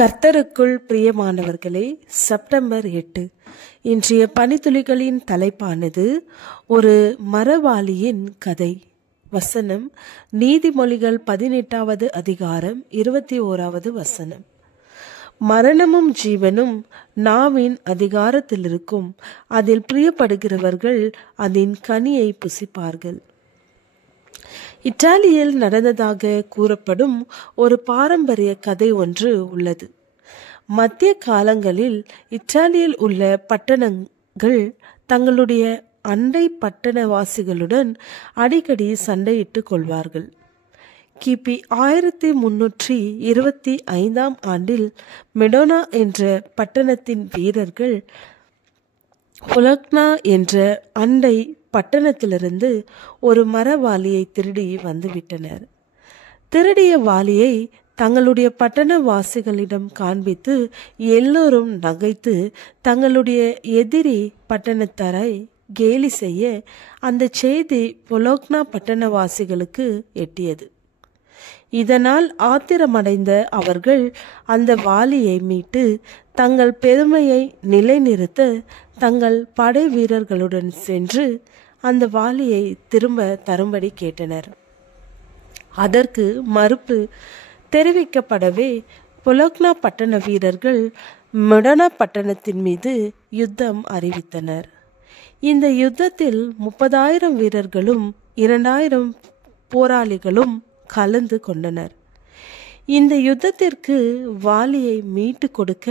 கர்த்தருக்குள் பிரியமானவர்களே, செப்டம்பர் 8 இன்றைய பனித்துளிகளின் தலைப்பானது ஒரு மரவாளியின் கதை. வசனம் நீதிமொழிகள் 18வது அதிகாரம் 21வது வசனம். மரணமும் ஜீவனும் நாவின் அதிகாரத்தில் இருக்கும், அதில் பிரியப்படுகிறவர்கள் அதன் கனியை புசிப்பார்கள். இத்தாலியில் நடந்ததாக கூறப்படும் ஒரு பாரம்பரிய கதை ஒன்று உள்ளது. மத்திய காலங்களில் இத்தாலியில் உள்ள பட்டணங்கள் தங்களுடைய அண்டை பட்டணவாசிகளுடன் அடிக்கடி சண்டையிட்டுக் கொள்வார்கள். கிபி 1325 ஆண்டில் மெடோனா என்ற பட்டணத்தின் வீரர்கள் பொலக்னா என்ற அண்டை பட்டணத்திலிருந்து ஒரு மரவாளியை திருடி வந்துவிட்டனர். திருடிய வாளியை தங்களுடைய பட்டணவாசிகளிடம் காண்பித்து எல்லோரும் நகைத்து தங்களுடைய எதிரி பட்டணத்தாரை கேலி செய்ய அந்த செய்தி பொலோக்னா பட்டணவாசிகளுக்கு எட்டியது. இதனால் ஆத்திரமடைந்த அவர்கள் அந்த வாளியை மீட்டு தங்கள் பெருமையை நிலைநிறுத்த தங்கள் படை வீரர்களுடன் சென்று அந்த வாளியை திரும்ப தரும்படி கேட்டனர். அதற்கு மறுப்பு தெரிவிக்கப்படவே பொலோக்னா பட்டண வீரர்கள் மெடோனா பட்டணத்தின் மீது யுத்தம் அறிவித்தனர். இந்த யுத்தத்தில் 30,000 வீரர்களும் 2,000 போராளிகளும் கலந்து கொண்டனர். இந்த யுத்தத்திற்கு வாளியை மீட்டு கொடுக்க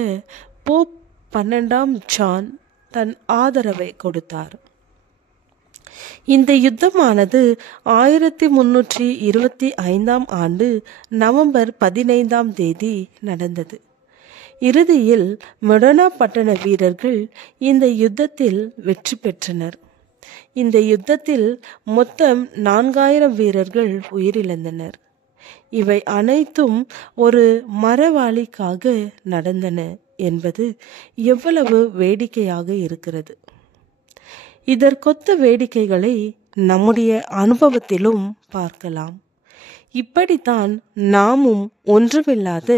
போப் 12ஆம் ஜான் தன் ஆதரவை கொடுத்தார். இந்த யுத்தமானது 1325 ஆண்டு நவம்பர் 15ஆம் தேதி நடந்தது. இறுதியில் மெடோனா பட்டண வீரர்கள் இந்த யுத்தத்தில் வெற்றி பெற்றனர். இந்த யுத்தத்தில் மொத்தம் 4,000 வீரர்கள் உயிரிழந்தனர். இவை அனைத்தும் ஒரு மரவாளிக்காக நடந்தன என்பது எவ்வளவு வேடிக்கையாக இருக்கிறது. இதற்கொத்த வேடிக்கைகளை நம்முடைய அனுபவத்திலும் பார்க்கலாம். இப்படித்தான் நாமும் ஒன்றுமில்லாத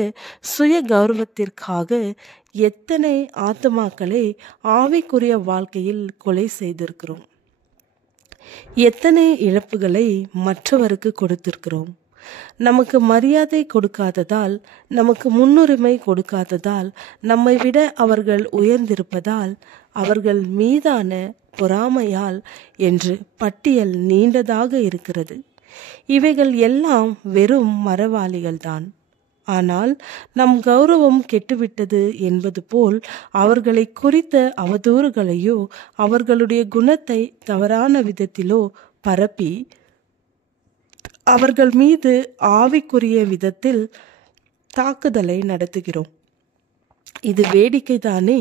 சுய கௌரவத்திற்காக எத்தனை ஆத்துமாக்களை ஆவிக்குரிய வாழ்க்கையில் கொலை செய்திருக்கிறோம். எத்தனை இழப்புகளை மற்றவருக்கு கொடுத்திருக்கிறோம். நமக்கு மரியாதை கொடுக்காததால், நமக்கு முன்னுரிமை கொடுக்காததால், நம்மை விட அவர்கள் உயர்ந்திருப்பதால், அவர்கள் மீதான பொறாமையால் என்று பட்டியல் நீண்டதாக இருக்கிறது. இவைகள் எல்லாம் வெறும் மரவாளிகள்தான். ஆனால் நம் கௌரவம் கெட்டுவிட்டது என்பது போல் அவர்களை குறித்த அவதூறுகளையோ அவர்களுடைய குணத்தை தவறான விதத்திலோ பரப்பி அவர்கள் மீது ஆவிக்குரிய விதத்தில் தாக்குதலை நடத்துகிறோம். இது வேடிக்கைதானே?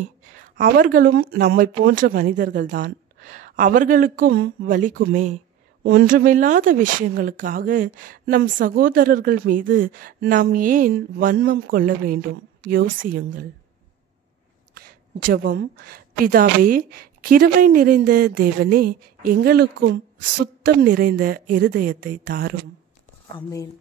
அவர்களும் நம்மை போன்ற மனிதர்கள்தான். அவர்களுக்கும் வலிக்குமே. ஒன்றுமில்லாத விஷயங்களுக்காக நம் சகோதரர்கள் மீது நாம் ஏன் வன்மம் கொள்ள வேண்டும்? யோசியுங்கள். ஜெபம். பிதாவே, கிருபை நிறைந்த தேவனே, எங்களுக்கும் சுத்தம் நிறைந்த இருதயத்தை தாரும். ஆமென்.